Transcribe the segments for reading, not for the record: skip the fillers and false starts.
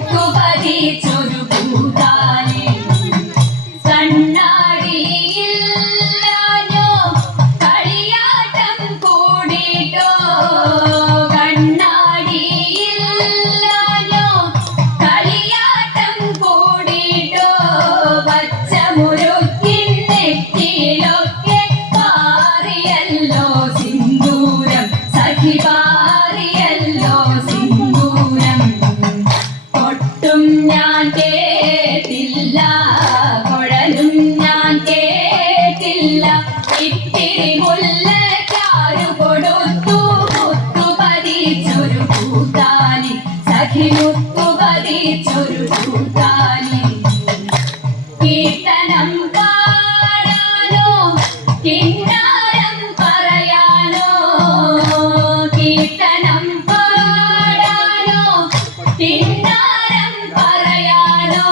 മുത്തുപതിച്ചൊരു പൂതാലി കണ്ണാടിയില്ലാഞ്ഞോ കളിയാട്ടം കൂടിട്ടോ കണ്ണാടിയില്ലാഞ്ഞോ കളിയാട്ടം കൂടിട്ടോ പച്ചമുരുക്കിൻ നെറ്റിയിലൊക്കെ പാറിയല്ലോ സിന്ദൂരം സഖി പാറിയല്ലോ സിന്ദൂരം കൊട്ടും ഞാൻ കേട്ടില്ല കുഴലും ഞാൻ കേട്ടില്ല ഇത്തിരി മുല്ലക്കാരു കൊടുത്തു മുത്തുപതിച്ചൊരു പൂത്താലി സഖി മുത്തുപതിച്ചൊരു പൂത്താലി കീർത്തനം പാടാനോ കിന്നാരം പറയാനോ കീർത്തനം പാടാനോ കിന്നാരം പറയാനോ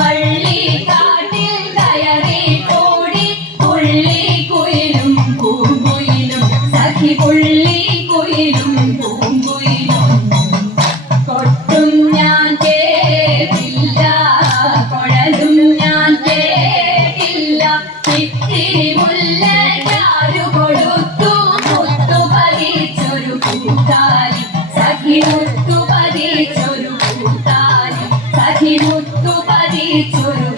വള്ളിക്കാട്ടിൽ കയറി കൂടി പുള്ളിക്കുയിലും പൂങ്കുയിലും സഖി പുള്ളിക്കുയിലും പൂങ്കുയിലും കൊട്ടും ഞാൻ കേട്ടില്ല കുഴലും ഞാൻ കേട്ടില്ല ഇത്തിരി മുല്ലക്കാരു കൊടുത്തു മുത്തുപതിച്ചൊരു പൂത്താലി സഖി മുത്തുപതിച്ചൊരു പൂത്താലി സഖി മുത്തുപതിച്ചൊരു